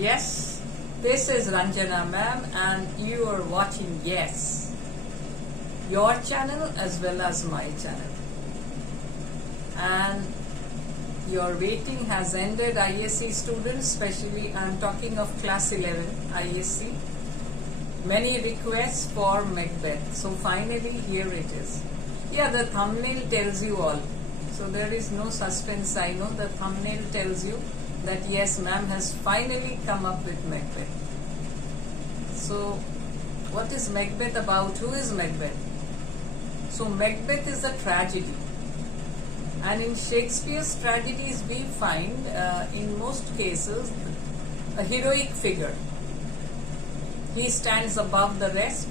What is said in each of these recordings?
Yes, this is Ranjana ma'am and you are watching Yes, your channel as well as my channel. And your waiting has ended, ISC students, especially I am talking of class 11 ISC. Many requests for MACBETH. So finally here it is. Yeah, the thumbnail tells you all. So there is no suspense, I know. The thumbnail tells you that yes, ma'am has finally come up with MACBETH. So what is MACBETH about? Who is MACBETH? So MACBETH is a tragedy. And in Shakespeare's tragedies we find in most cases a heroic figure. He stands above the rest,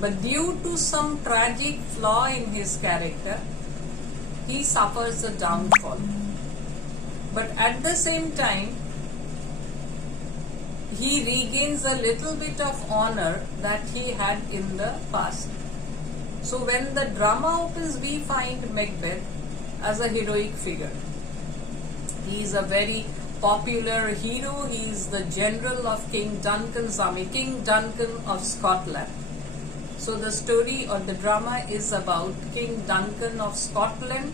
but due to some tragic flaw in his character, he suffers a downfall. But at the same time, he regains a little bit of honor that he had in the past. So when the drama opens, we find MACBETH as a heroic figure. He is a very popular hero. He is the general of King Duncan's army, King Duncan of Scotland. So the story or the drama is about King Duncan of Scotland.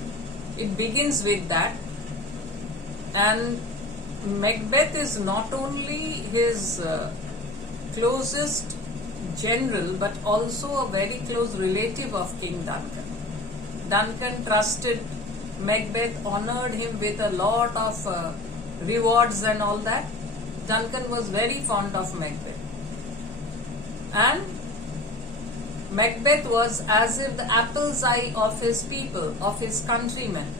It begins with that. And MACBETH is not only his closest general but also a very close relative of King Duncan. Duncan trusted MACBETH, honored him with a lot of rewards and all that. Duncan was very fond of MACBETH. And MACBETH was as if the apple's eye of his people, of his countrymen.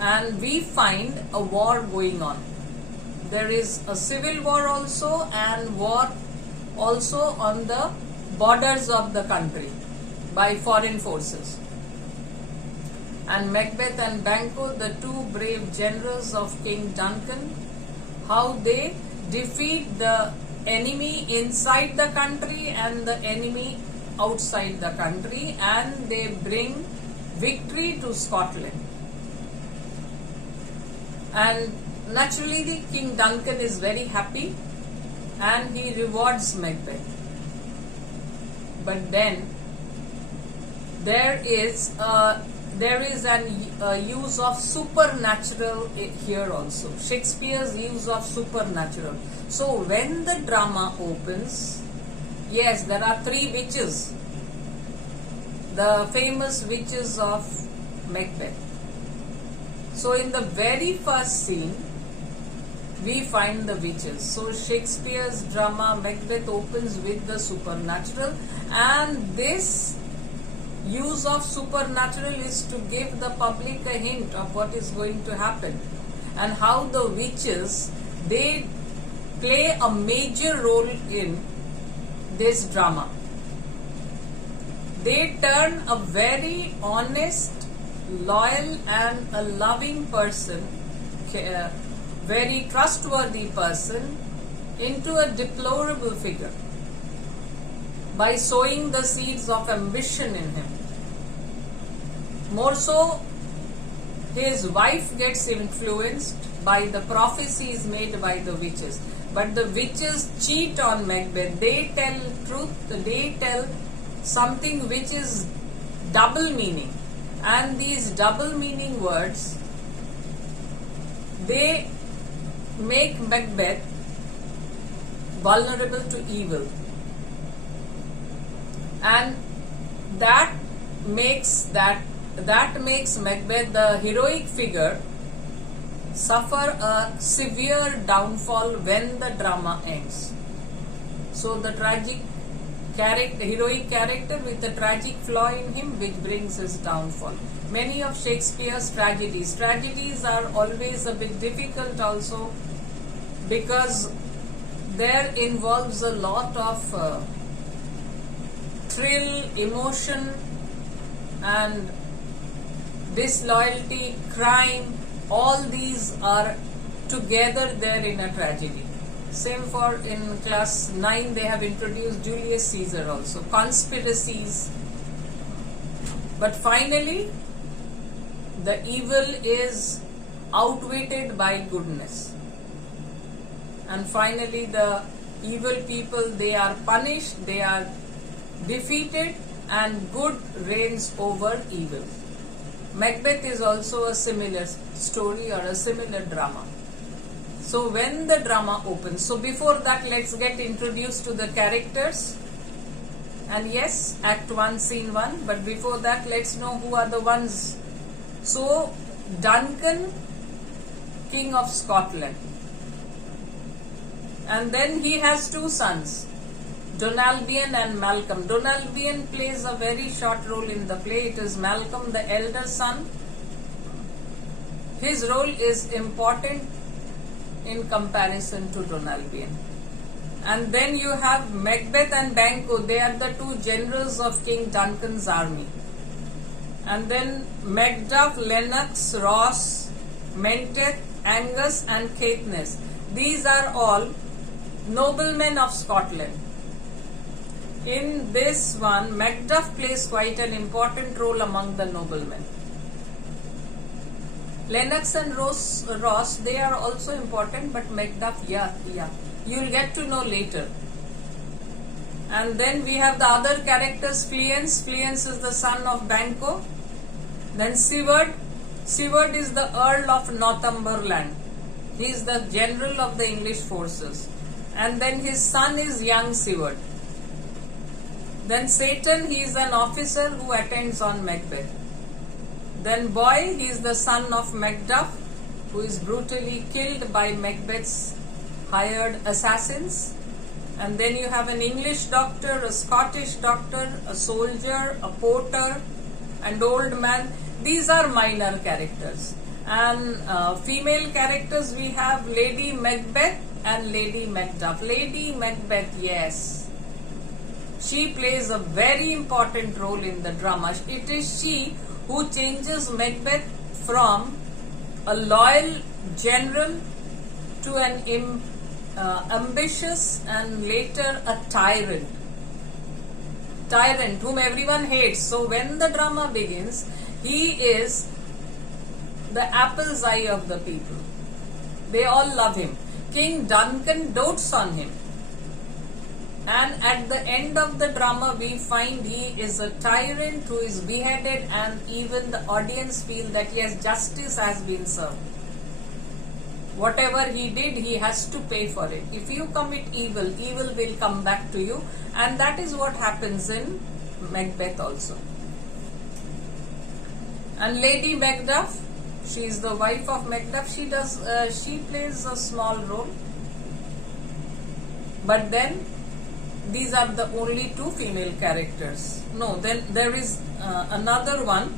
And we find a war going on. There is a civil war also and war also on the borders of the country by foreign forces. And MACBETH and Banquo, the two brave generals of King Duncan, how they defeat the enemy inside the country and the enemy outside the country, and they bring victory to Scotland. And naturally the King Duncan is very happy and he rewards MACBETH. But then there is an use of supernatural here also. Shakespeare's use of supernatural. So when the drama opens, yes, there are three witches, the famous witches of MACBETH. So in the very first scene, we find the witches. So Shakespeare's drama MACBETH opens with the supernatural, and this use of supernatural is to give the public a hint of what is going to happen and how the witches, they play a major role in this drama. They turn a very honest, loyal and a loving person, very trustworthy person, into a deplorable figure by sowing the seeds of ambition in him. More so, his wife gets influenced by the prophecies made by the witches. But the witches cheat on MACBETH. They tell truth, they tell something which is double meaning. And these double meaning words, they make MACBETH vulnerable to evil. And that makes MACBETH, the heroic figure, suffer a severe downfall when the drama ends. So the heroic character with a tragic flaw in him, which brings his downfall. Many of Shakespeare's tragedies are always a bit difficult also, because there involves a lot of thrill, emotion and disloyalty, crime. All these are together there in a tragedy. Same for in class 9 they have introduced Julius Caesar also, conspiracies. But finally the evil is outwitted by goodness. and finally the evil people, they are punished, they are defeated, and good reigns over evil. Macbeth is also a similar story or a similar drama. So when the drama opens, so before that let's get introduced to the characters. And yes, Act 1, Scene 1, but before that let's know who are the ones. So Duncan, King of Scotland, and then he has two sons, Donalbain and Malcolm. Donalbain plays a very short role in the play. It is Malcolm, the elder son. His role is important in comparison to Donalbain. And then you have Macbeth and Banquo. They are the two generals of King Duncan's army. And then Macduff, Lennox, Ross, Menteith, Angus and Caithness. These are all noblemen of Scotland. In this one, Macduff plays quite an important role among the noblemen. Lennox and Ross, they are also important, but Macduff, yeah, you'll get to know later. And then we have the other characters, Fleance. Fleance is the son of Banquo. Then Seward. Seward is the Earl of Northumberland. He is the general of the English forces. And then his son is young Seward. Then Satan, he is an officer who attends on Macbeth. Then Boy, he is the son of Macduff, who is brutally killed by Macbeth's hired assassins. And then you have an English doctor, a Scottish doctor, a soldier, a porter, and old man. These are minor characters. And female characters, we have Lady Macbeth and Lady Macduff. Lady Macbeth, yes, she plays a very important role in the drama. It is she who changes Macbeth from a loyal general to an ambitious and later a tyrant whom everyone hates. So when the drama begins, he is the apple's eye of the people. They all love him. King Duncan dotes on him. And at the end of the drama, we find he is a tyrant who is beheaded, and even the audience feel that yes, justice has been served. Whatever he did, he has to pay for it. If you commit evil, evil will come back to you. And that is what happens in Macbeth also. And Lady Macduff, she is the wife of Macduff. She plays a small role. But then these are the only two female characters. No, then there is another one.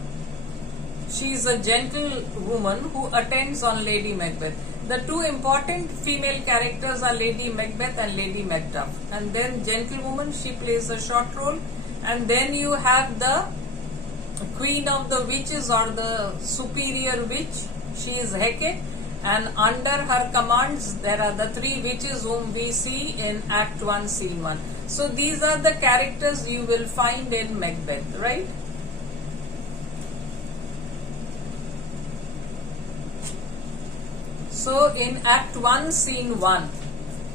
She is a gentlewoman who attends on Lady Macbeth. The two important female characters are Lady Macbeth and Lady Macduff. And then gentlewoman, she plays a short role. And then you have the Queen of the Witches or the superior witch. She is Hecate. And under her commands, there are the three witches whom we see in Act 1, Scene 1. So these are the characters you will find in Macbeth, right? So in Act 1, Scene 1.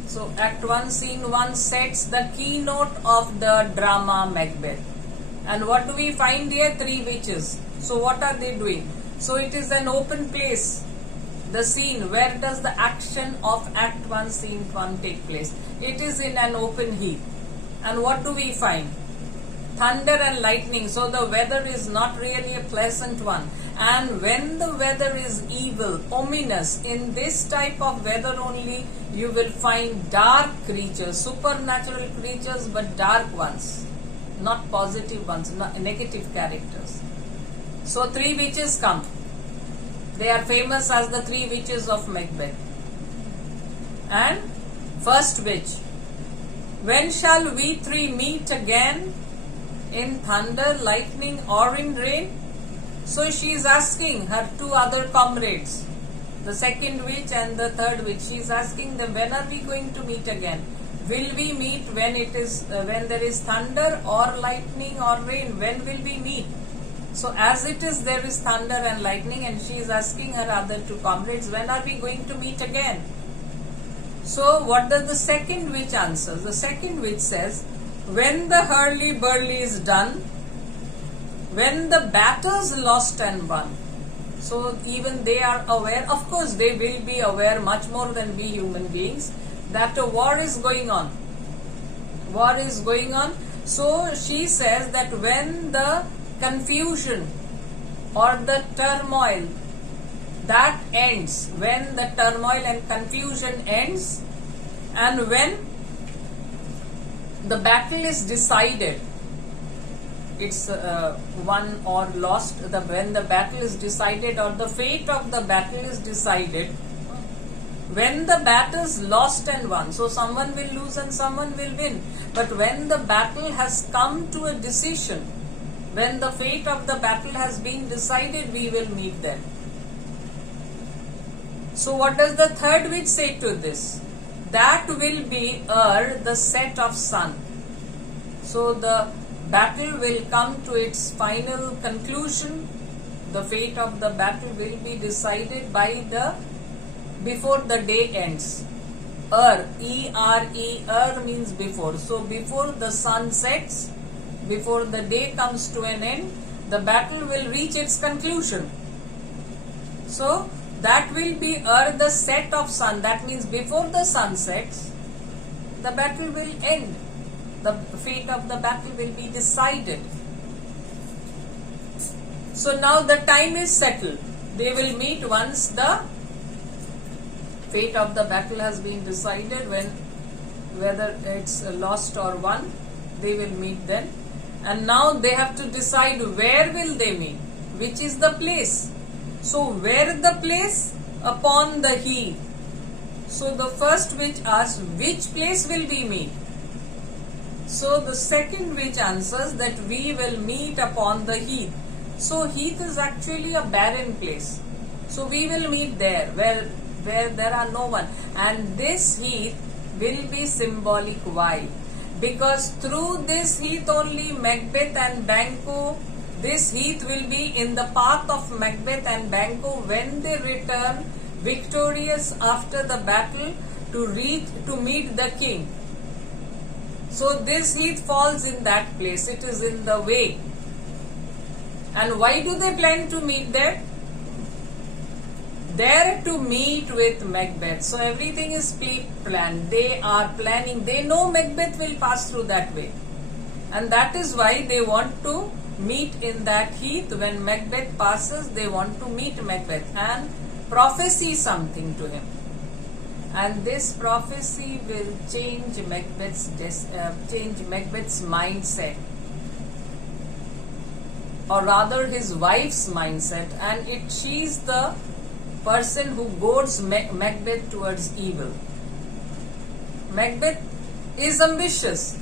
So Act 1, Scene 1 sets the keynote of the drama Macbeth. And what do we find here? Three witches. So what are they doing? So it is an open place. The scene, where does the action of Act 1, Scene 1 take place? It is in an open heath. And what do we find? Thunder and lightning. So the weather is not really a pleasant one. And when the weather is evil, ominous, in this type of weather only you will find dark creatures, supernatural creatures, but dark ones, not positive ones, not negative characters. So three witches come. They are famous as the three witches of Macbeth. And first witch, when shall we three meet again? In thunder, lightning, or in rain? So she is asking her two other comrades, the second witch and the third witch. She is asking them, when are we going to meet again? Will we meet when there is thunder or lightning or rain? When will we meet? So as it is, there is thunder and lightning, and she is asking her other two comrades, when are we going to meet again? So what does the second witch answer? The second witch says, when the hurly-burly is done, when the battle's lost and won. So even they are aware, of course they will be aware much more than we human beings, that a war is going on. War is going on. So she says that when the confusion or the turmoil that ends, when the turmoil and confusion ends, and when the battle is decided, it's won or lost, when the battle is decided or the fate of the battle is decided, when the battle is lost and won, so someone will lose and someone will win, but when the battle has come to a decision, when the fate of the battle has been decided, we will meet them. So what does the third witch say to this? That will be the set of sun. So the battle will come to its final conclusion. The fate of the battle will be decided by before the day ends. E-R-E, means before. So before the sun sets, before the day comes to an end, the battle will reach its conclusion. So that will be the set of sun. That means before the sun sets, the battle will end. The fate of the battle will be decided. So now the time is settled. They will meet once the fate of the battle has been decided, whether it's lost or won, they will meet then. And now they have to decide where will they meet, which is the place. So where the place? Upon the heath. So the first witch asks, which place will we meet? So the second witch answers that we will meet upon the heath. So heath is actually a barren place. So we will meet there, where there are no one. And this heath will be symbolic. Why? Because through this heath only Macbeth and Banquo, this heath will be in the path of Macbeth and Banquo when they return victorious after the battle to meet the king. So this heath falls in that place. It is in the way. And why do they plan to meet there? There to meet with Macbeth. So everything is planned. They are planning. They know Macbeth will pass through that way. And that is why they want to meet in that heath. When Macbeth passes, they want to meet Macbeth and prophesy something to him. And this prophecy will change Macbeth's mindset, or rather his wife's mindset, and she's the person who goads Macbeth towards evil. Macbeth is ambitious,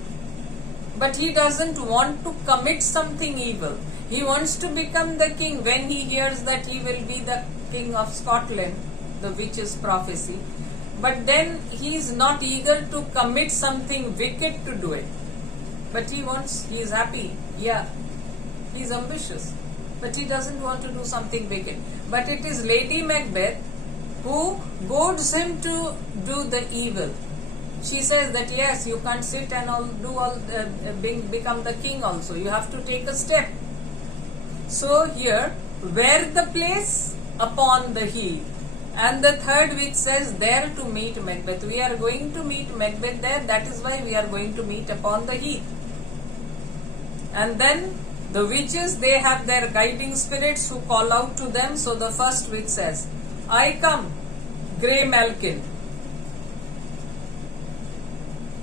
but he doesn't want to commit something evil. He wants to become the king. When he hears that he will be the king of Scotland, the witch's prophecy, but then he is not eager to commit something wicked to do it. But he is happy. Yeah, he is ambitious, but he doesn't want to do something wicked. But it is Lady Macbeth who goads him to do the evil. She says that yes, you can't sit and become the king also. You have to take a step. So here, where the place? Upon the heath. And the third witch says, there to meet Macbeth. We are going to meet Macbeth there. That is why we are going to meet upon the heath. And then the witches, they have their guiding spirits who call out to them. So the first witch says, I come, Grey Malkin.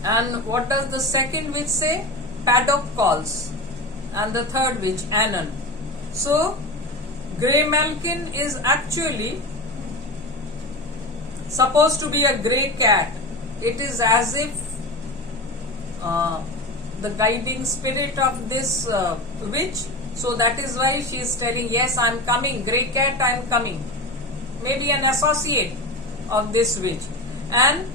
And what does the second witch say? Paddock calls. And the third witch, Annan. So Grey Malkin is actually supposed to be a grey cat. It is as if the guiding spirit of this witch. So that is why she is telling, yes, I am coming, grey cat, I am coming. Maybe an associate of this witch. And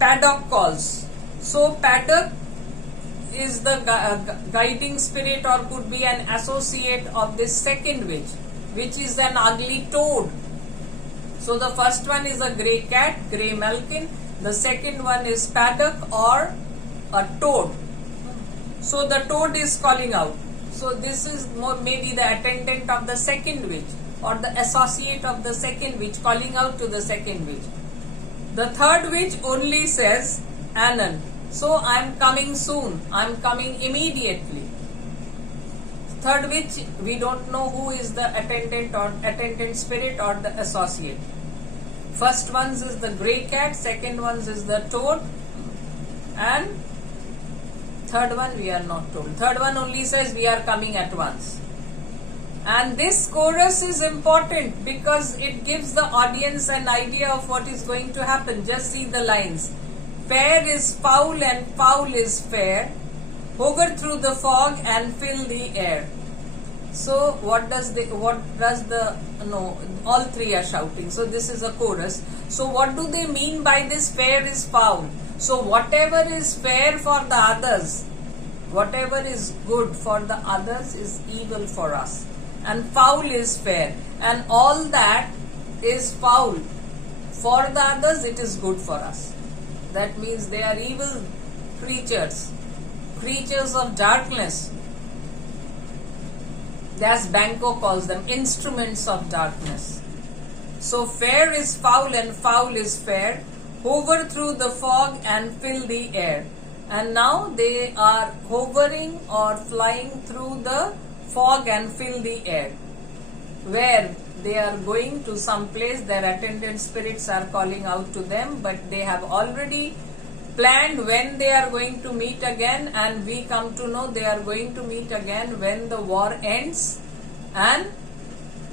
Paddock calls. So Paddock is the guiding spirit, or could be an associate of this second witch, which is an ugly toad. So the first one is a grey cat, Grey Malkin, The second one is paddock or a toad. So the toad is calling out. So this is maybe the attendant of the second witch or the associate of the second witch calling out to the second witch. The third witch only says anon. So I am coming soon. I am coming immediately. Third witch, we don't know who is the attendant or attendant spirit or the associate. First ones is the grey cat, second ones is the toad, and third one we are not told. Third one only says we are coming at once. And this chorus is important because it gives the audience an idea of what is going to happen. Just see the lines. Fair is foul and foul is fair. Hover through the fog and fill the air. So all three are shouting. So this is a chorus. So what do they mean by this fair is foul? So whatever is fair for the others, whatever is good for the others is evil for us. And foul is fair. And all that is foul for the others, it is good for us. That means they are evil creatures, creatures of darkness. As Banco calls them, instruments of darkness. So fair is foul and foul is fair. Hover through the fog and fill the air. And now they are hovering or flying through the fog and fill the air. Where they are going to some place, their attendant spirits are calling out to them, but they have already planned when they are going to meet again, and we come to know they are going to meet again when the war ends, and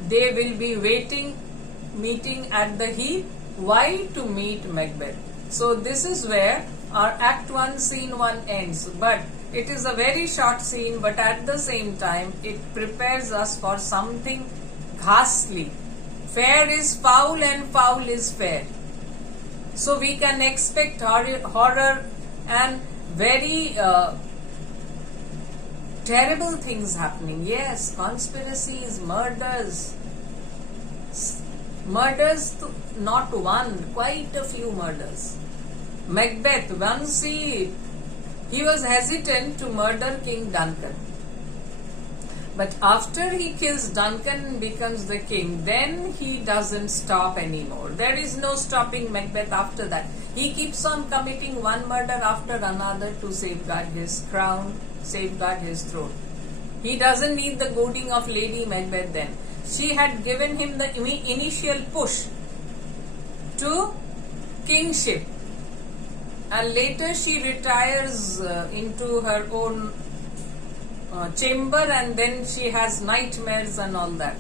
they will be meeting at the heath. Why? To meet Macbeth. So this is where our Act 1, Scene 1 ends. But it is a very short scene, but at the same time it prepares us for something ghastly. Fair is foul and foul is fair. So we can expect horror and very terrible things happening. Yes, conspiracies, murders, not one, quite a few murders. Macbeth, once he was hesitant to murder King Duncan. But after he kills Duncan and becomes the king, then he doesn't stop anymore. There is no stopping Macbeth after that. He keeps on committing one murder after another to safeguard his crown, safeguard his throne. He doesn't need the goading of Lady Macbeth then. She had given him the initial push to kingship. And later she retires into her own chamber, and then she has nightmares and all that.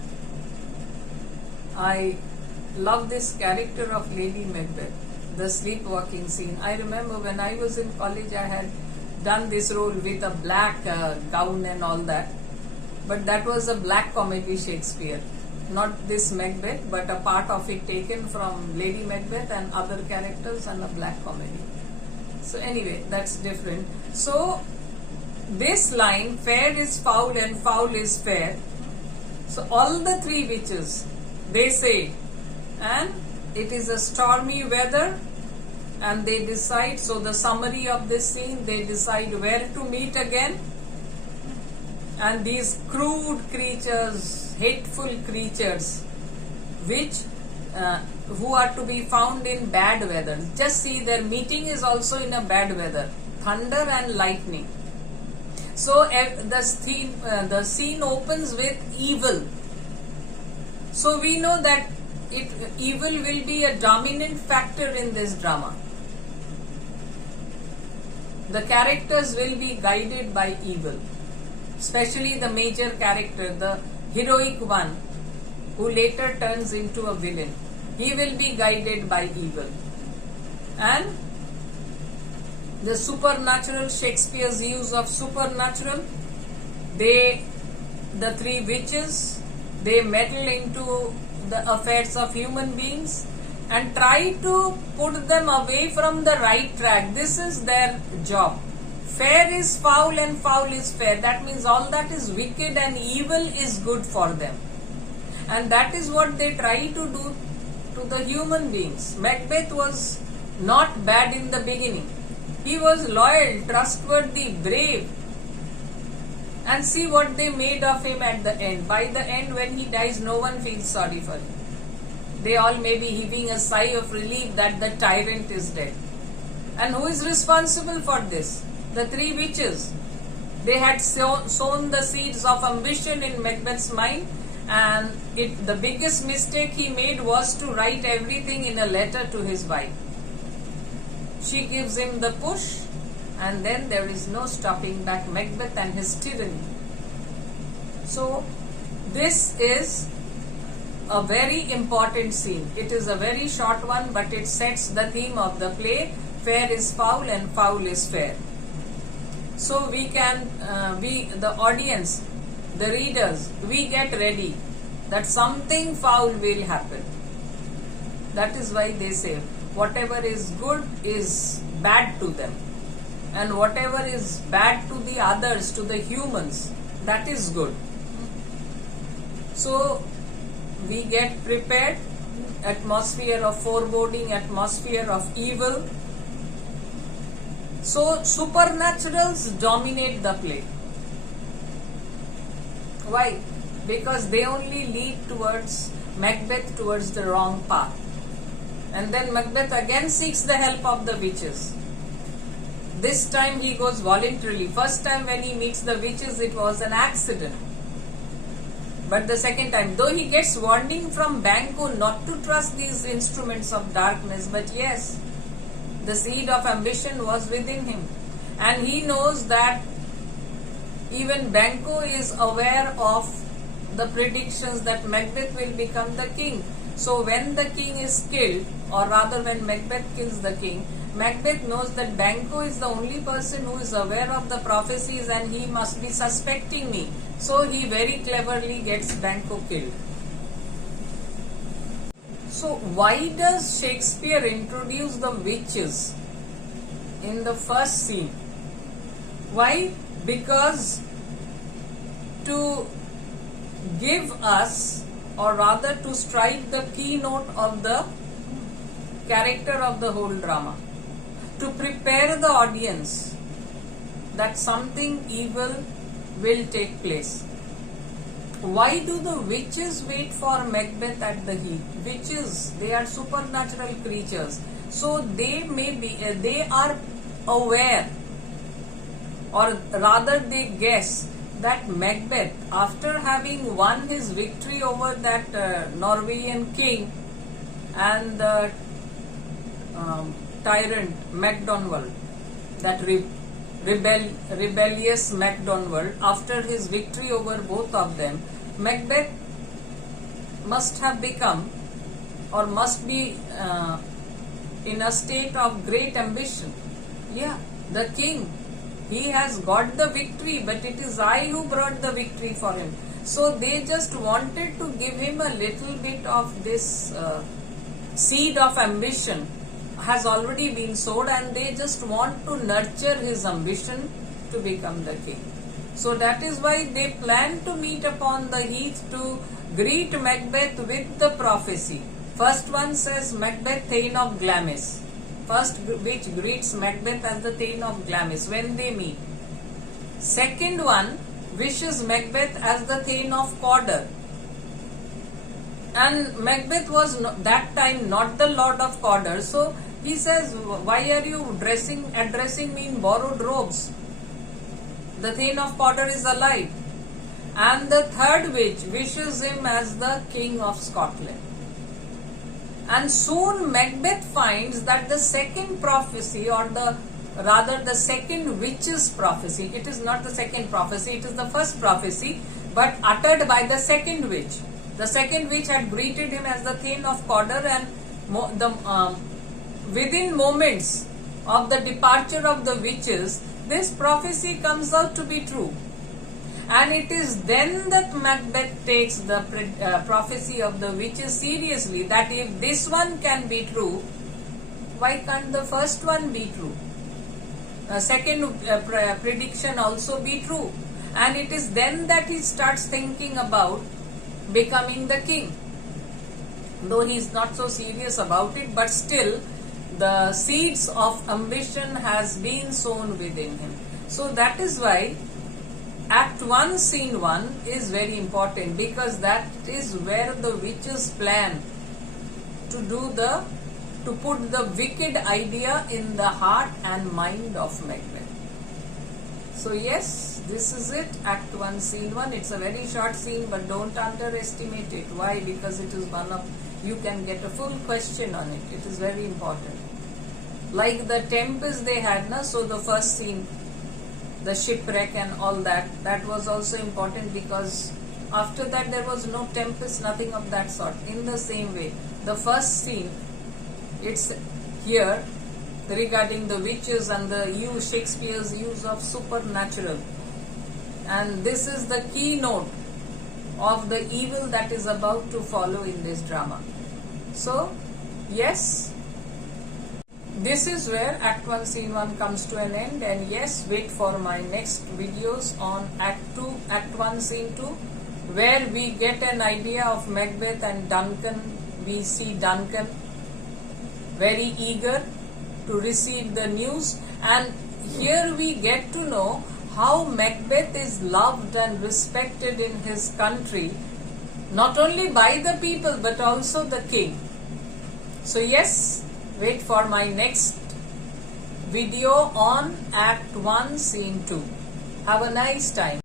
I love this character of Lady Macbeth, the sleepwalking scene. I remember when I was in college, I had done this role with a black gown and all that. But that was a black comedy Shakespeare. Not this Macbeth, but a part of it taken from Lady Macbeth and other characters and a black comedy. So anyway, that's different. So this line, fair is foul and foul is fair. So all the three witches, they say, and it is a stormy weather, and they decide. So the summary of this scene, they decide where to meet again. And these crude creatures, hateful creatures, which who are to be found in bad weather. Just see, their meeting is also in a bad weather, thunder and lightning. So the scene opens with evil. So we know that evil will be a dominant factor in this drama. The characters will be guided by evil, especially the major character, the heroic one, who later turns into a villain. He will be guided by evil. And the supernatural, Shakespeare's use of supernatural, the three witches, they meddle into the affairs of human beings and try to put them away from the right track. This is their job. Fair is foul and foul is fair. That means all that is wicked and evil is good for them. And that is what they try to do to the human beings. Macbeth was not bad in the beginning. He was loyal, trustworthy, brave. And see what they made of him at the end. By the end, when he dies, no one feels sorry for him. They all may be heaving a sigh of relief that the tyrant is dead. And who is responsible for this? The three witches. They had sown the seeds of ambition in Macbeth's mind, and the biggest mistake he made was to write everything in a letter to his wife. She gives him the push, and then there is no stopping back Macbeth and his tyranny. So this is a very important scene. It is a very short one, but it sets the theme of the play. Fair is foul and foul is fair. So we can, the audience, the readers, we get ready that something foul will happen. That is why they say whatever is good is bad to them, and whatever is bad to the others, to the humans, that is good. So we get prepared, atmosphere of foreboding, atmosphere of evil. So supernaturals dominate the play. Why? Because they only lead towards Macbeth towards the wrong path. And then Macbeth again seeks the help of the witches. This time he goes voluntarily. First time when he meets the witches, it was an accident. But the second time, though he gets warning from Banquo not to trust these instruments of darkness, but yes, the seed of ambition was within him. And he knows that even Banquo is aware of the predictions that Macbeth will become the king. So when the king is killed, or rather when Macbeth kills the king, Macbeth knows that Banquo is the only person who is aware of the prophecies and he must be suspecting me. So he very cleverly gets Banquo killed. So why does Shakespeare introduce the witches in the first scene? Why? Because to give us, or rather to strike the keynote of the character of the whole drama, to prepare the audience that something evil will take place. Why do the witches wait for Macbeth at the heath? Witches, they are supernatural creatures. So they are aware, or rather they guess, that Macbeth, after having won his victory over that Norwegian king and the tyrant MacDonald, that rebellious MacDonald, after his victory over both of them, Macbeth must have become, or must be in a state of great ambition. Yeah, the king, he has got the victory, but it is I who brought the victory for him. So they just wanted to give him a little bit of this seed of ambition has already been sowed, and they just want to nurture his ambition to become the king. So that is why they plan to meet upon the heath to greet Macbeth with the prophecy. First one says Macbeth Thane of Glamis. First witch greets Macbeth as the Thane of Glamis when they meet. Second one wishes Macbeth as the Thane of Cawdor. And Macbeth was that time not the Lord of Cawdor. So he says, why are you addressing me in borrowed robes? The Thane of Cawdor is alive. And the third witch wishes him as the King of Scotland. And soon Macbeth finds that the second prophecy, or the second witch's prophecy, it is not the second prophecy, it is the first prophecy, but uttered by the second witch. The second witch had greeted him as the Thane of Cawdor, and within moments of the departure of the witches, this prophecy comes out to be true. And it is then that Macbeth takes the prophecy of the witches seriously, that if this one can be true, why can't the first one be true? Second prediction also be true. And it is then that he starts thinking about becoming the king. Though he is not so serious about it, but still the seeds of ambition has been sown within him. So that is why Act 1 Scene 1 is very important, because that is where the witches plan to put the wicked idea in the heart and mind of Macbeth. So yes, this is it, Act 1 Scene 1. It's a very short scene, but don't underestimate it. Why? Because it is you can get a full question on it. It is very important. Like the tempest they had, so the first scene, the shipwreck and all that was also important, because after that there was no tempest, nothing of that sort. In the same way, the first scene, it's here regarding the witches and Shakespeare's use of supernatural, and this is the keynote of the evil that is about to follow in this drama. So yes, this is where Act 1 Scene 1 comes to an end, and yes, wait for my next videos on Act 1 Scene 2, where we get an idea of Macbeth and Duncan. We see Duncan very eager to receive the news, and here we get to know how Macbeth is loved and respected in his country, not only by the people but also the king. So yes, wait for my next video on Act 1 Scene 2. Have a nice time.